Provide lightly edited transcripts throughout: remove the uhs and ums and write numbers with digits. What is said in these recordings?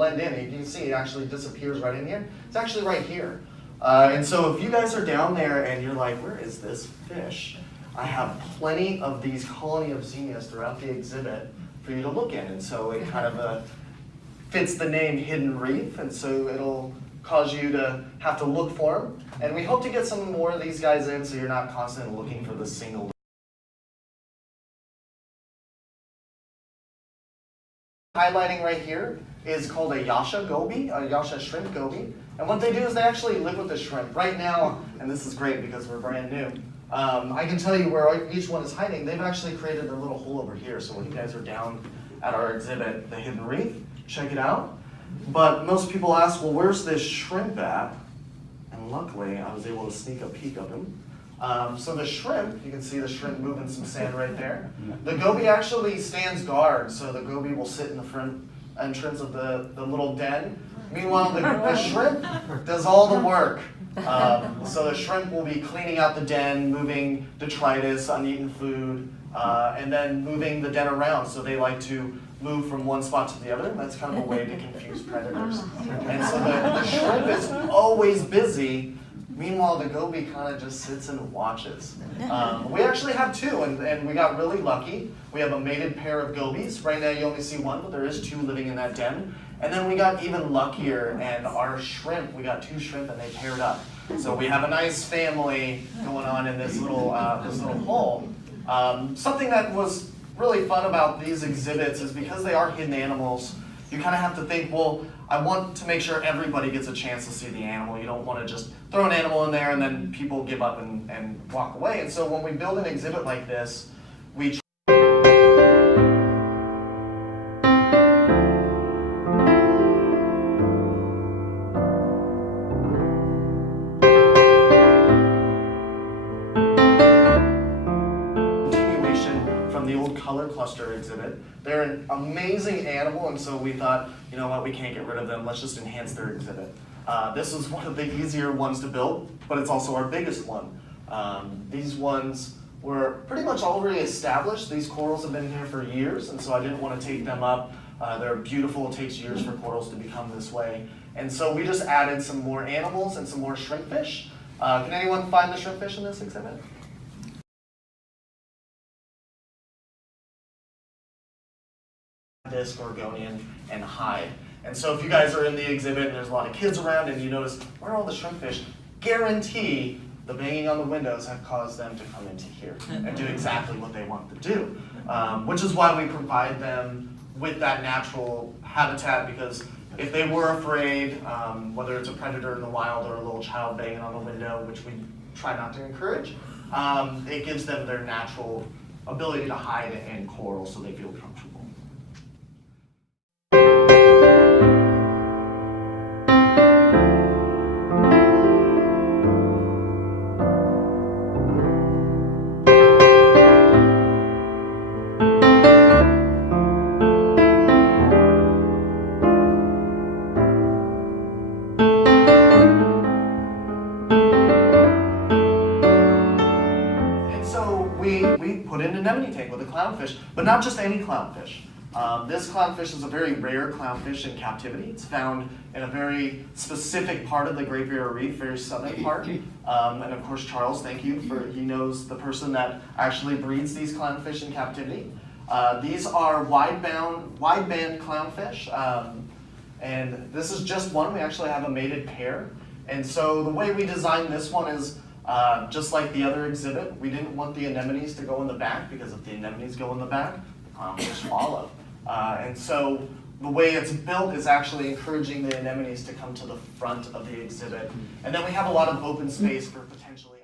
blend in. And you can see it actually disappears right in here. It's actually right here. And so if you guys are down there and you're like, where is this fish? I have plenty of these colony of zinnias throughout the exhibit for you to look in. And so it kind of fits the name Hidden Reef, and so it'll cause you to have to look for them. And we hope to get some more of these guys in so you're not constantly looking for the single. Highlighting right here is called a yasha goby, a yasha shrimp goby. And what they do is they actually live with the shrimp. Right now, and this is great because we're brand new, I can tell you where each one is hiding. They've actually created their little hole over here. So when you guys are down at our exhibit, the Hidden Reef, check it out. But most people ask, well, where's this shrimp at? And luckily, I was able to sneak a peek of him. So the shrimp, you can see the shrimp moving some sand right there. The goby actually stands guard, so the goby will sit in the front entrance of the little den. Meanwhile, the shrimp does all the work. So the shrimp will be cleaning out the den, moving detritus, uneaten food, and then moving the den around. So they like to move from one spot to the other. That's kind of a way to confuse predators. And so the shrimp is always busy. Meanwhile, the goby kind of just sits and watches. We actually have two, and we got really lucky. We have a mated pair of gobies. Right now you only see one, but there is two living in that den. And then we got even luckier, and our shrimp, we got two shrimp and they paired up. So we have a nice family going on in this little hole. Something that was really fun about these exhibits is because they are hidden animals, you kind of have to think, well, I want to make sure everybody gets a chance to see the animal. You don't want to just throw an animal in there and then people give up and walk away. And so when we build an exhibit like this, we color cluster exhibit. They're an amazing animal, and so we thought, you know what, we can't get rid of them, let's just enhance their exhibit. This is one of the easier ones to build, but it's also our biggest one. These ones were pretty much already established. These corals have been here for years, and so I didn't want to take them up. They're beautiful, it takes years for corals to become this way. And so we just added some more animals and some more shrimpfish. Can anyone find the shrimpfish in this exhibit? This gorgonian and hide. And so if you guys are in the exhibit and there's a lot of kids around and you notice, where are all the shrimpfish? Guarantee the banging on the windows have caused them to come into here and do exactly what they want to do. Which is why we provide them with that natural habitat, because if they were afraid, whether it's a predator in the wild or a little child banging on the window, which we try not to encourage, it gives them their natural ability to hide in coral so they feel comfortable. Anemone tank with a clownfish, but not just any clownfish. This clownfish is a very rare clownfish in captivity. It's found in a very specific part of the Great Barrier Reef, very southern part. And of course, Charles, thank you he knows the person that actually breeds these clownfish in captivity. These are wideband clownfish, and this is just one. We actually have a mated pair. And so the way we designed this one is just like the other exhibit, we didn't want the anemones to go in the back, because if the anemones go in the back, the clownfish follow. And so the way it's built is actually encouraging the anemones to come to the front of the exhibit. And then we have a lot of open space for potentially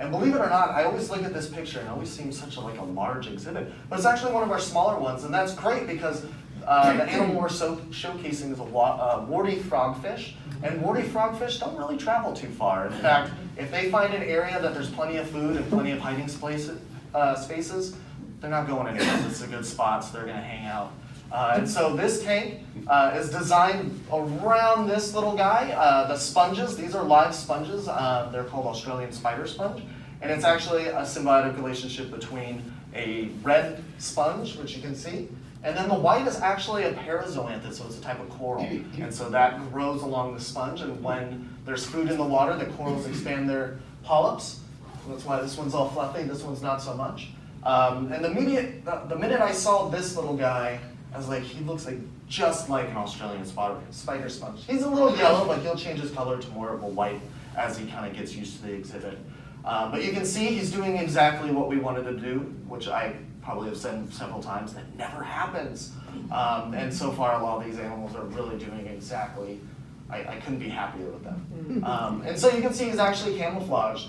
And believe it or not, I always look at this picture and it always seems such a large exhibit, but it's actually one of our smaller ones, and that's great because the animal we're showcasing is a warty frogfish, and warty frogfish don't really travel too far. In fact, if they find an area that there's plenty of food and plenty of hiding spaces, they're not going anywhere. This is a good spot, so they're going to hang out. And so this tank is designed around this little guy. The sponges, these are live sponges. They're called Australian spider sponge. And it's actually a symbiotic relationship between a red sponge, which you can see, and then the white is actually a parazoanthid, so it's a type of coral. And so that grows along the sponge, and when there's food in the water, the corals expand their polyps. That's why this one's all fluffy, this one's not so much. And the minute I saw this little guy, I was like, he looks like just like an Australian spider sponge. He's a little yellow, but he'll change his color to more of a white as he kind of gets used to the exhibit. But you can see he's doing exactly what we wanted to do, which I probably have said several times, that never happens. And so far, a lot of these animals are really doing exactly, I couldn't be happier with them. And so you can see he's actually camouflaged.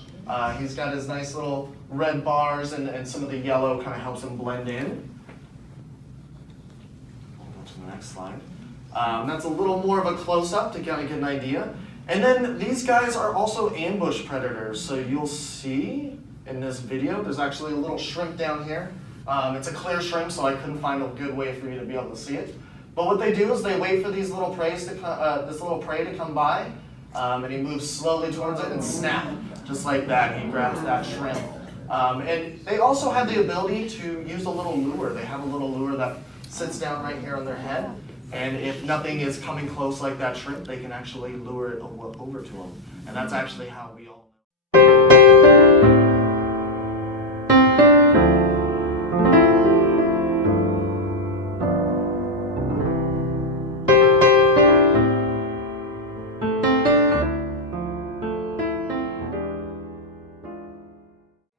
He's got his nice little red bars, and some of the yellow kind of helps him blend in. We'll go to the next slide. That's a little more of a close-up to kind of get an idea. And then these guys are also ambush predators. So you'll see in this video, there's actually a little shrimp down here. It's a clear shrimp, so I couldn't find a good way for you to be able to see it. But what they do is they wait for these little prey to come by, and he moves slowly towards it and snap, just like that. He grabs that shrimp. And they also have the ability to use a little lure. They have a little lure that sits down right here on their head. And if nothing is coming close like that shrimp, they can actually lure it over to them. And that's actually how we all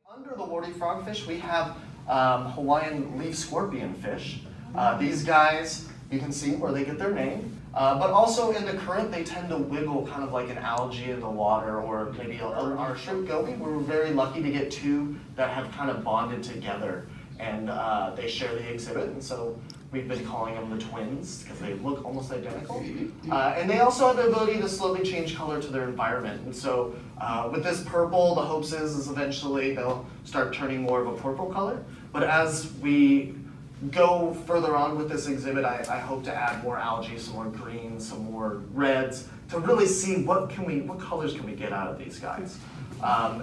Under the warty frogfish, we have Hawaiian leaf scorpion fish. These guys, you can see where they get their name, but also in the current they tend to wiggle kind of like an algae in the water, or maybe our shrimp goby. We were very lucky to get two that have kind of bonded together, and they share the exhibit, and so we've been calling them the twins because they look almost identical. And they also have the ability to slowly change color to their environment, and so with this purple, the hopes is eventually they'll start turning more of a purple color, but as we go further on with this exhibit, I hope to add more algae, some more greens, some more reds, to really see what colors can we get out of these guys.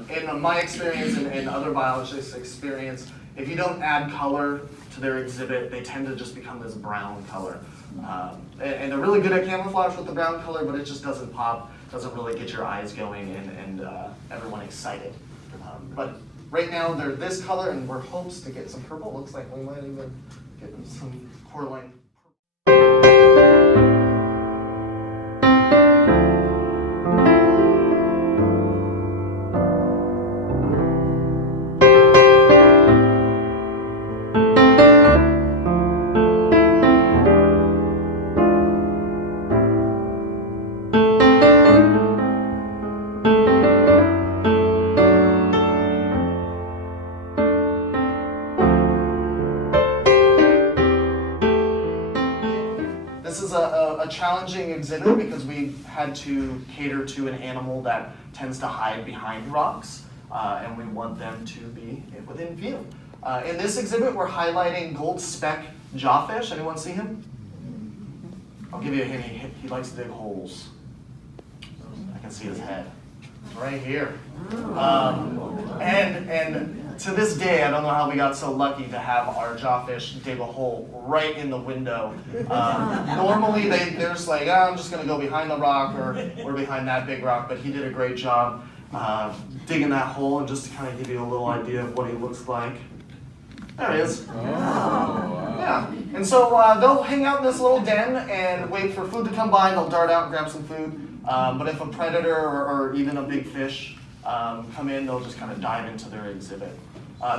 In my experience and other biologists' experience, if you don't add color to their exhibit, they tend to just become this brown color. And they're really good at camouflage with the brown color, but it just doesn't pop, doesn't really get your eyes going and everyone excited. But right now they're this color, and we're hopes to get some purple. Looks like we might even get some coralline. This is a challenging exhibit because we had to cater to an animal that tends to hide behind rocks, and we want them to be within view. In this exhibit, we're highlighting gold speck jawfish. Anyone see him? I'll give you a hint. He likes to dig holes. I can see his head. It's right here. And to this day, I don't know how we got so lucky to have our jawfish dig a hole right in the window. Normally, they're just like, I'm just going to go behind the rock or behind that big rock, but he did a great job digging that hole. And just to kind of give you a little idea of what he looks like, there he is. Oh, wow. Yeah, and so they'll hang out in this little den and wait for food to come by, and they'll dart out and grab some food. But if a predator or even a big fish come in, they'll just kind of dive into their exhibit.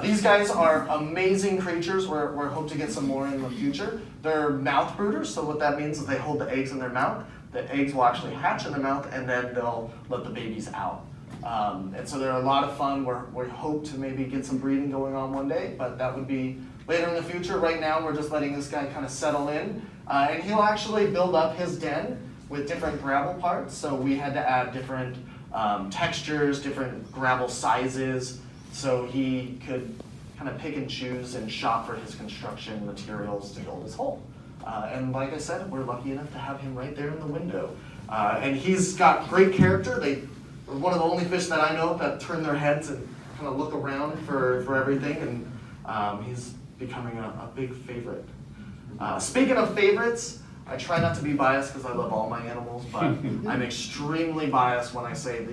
These guys are amazing creatures. We're hope to get some more in the future. They're mouth brooders, so what that means is they hold the eggs in their mouth. The eggs will actually hatch in their mouth, and then they'll let the babies out. And so they're a lot of fun. We hope to maybe get some breeding going on one day, but that would be later in the future. Right now, we're just letting this guy kind of settle in, and he'll actually build up his den with different gravel parts. So we had to add different textures, different gravel sizes, so he could kind of pick and choose and shop for his construction materials to build his hole. And like I said, we're lucky enough to have him right there in the window. And he's got great character. They're one of the only fish that I know that turn their heads and kind of look around for everything, and he's becoming a big favorite. Speaking of favorites, I try not to be biased because I love all my animals, but I'm extremely biased when I say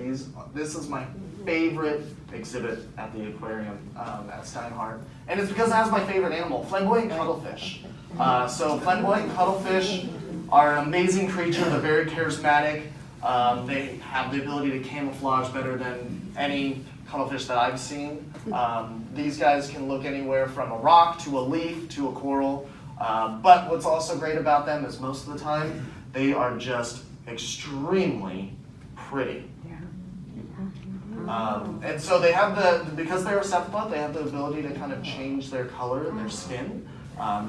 this is my favorite exhibit at the aquarium at Steinhart. And it's because it has my favorite animal, flamboyant cuttlefish. So flamboyant cuttlefish are an amazing creature. They're very charismatic. They have the ability to camouflage better than any cuttlefish that I've seen. These guys can look anywhere from a rock to a leaf to a coral. But what's also great about them is most of the time, they are just extremely pretty. And so they have because they're a cephalopod, they have the ability to kind of change their color in their skin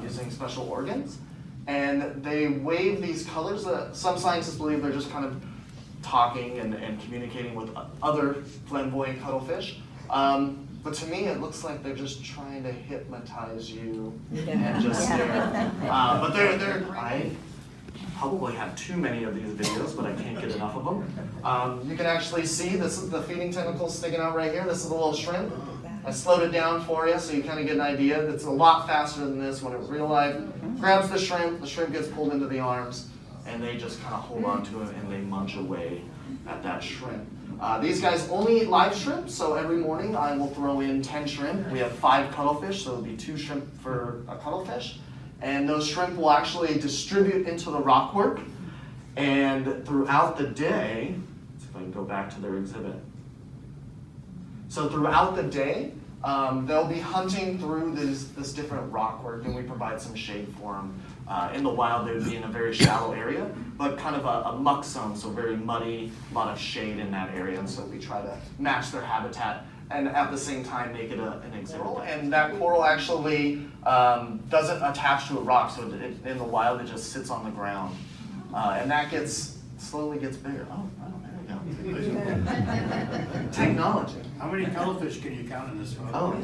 using special organs. And they wave these colors. Some scientists believe they're just kind of talking and communicating with other flamboyant cuttlefish. But to me, it looks like they're just trying to hypnotize you and just stare. But I probably have too many of these videos, but I can't get enough of them. You can actually see, this is the feeding tentacles sticking out right here. This is the little shrimp. I slowed it down for you so you kind of get an idea. It's a lot faster than this when it was real life. Grabs the shrimp gets pulled into the arms, and they just kind of hold on to it and they munch away at that shrimp. These guys only eat live shrimp, so every morning I will throw in 10 shrimp. We have 5 cuttlefish, so it'll be 2 shrimp for a cuttlefish. And those shrimp will actually distribute into the rockwork. And throughout the day, let's see if I can go back to their exhibit. So throughout the day, they'll be hunting through this different rockwork, and we provide some shade for them. In the wild, they would be in a very shallow area, but kind of a muck zone, so very muddy, a lot of shade in that area, and so we try to match their habitat and at the same time make it an exhibit. And that coral actually doesn't attach to a rock, so in the wild it just sits on the ground. And that slowly gets bigger. Oh, there we go. Technology. How many cuttlefish can you count in this photo? Oh.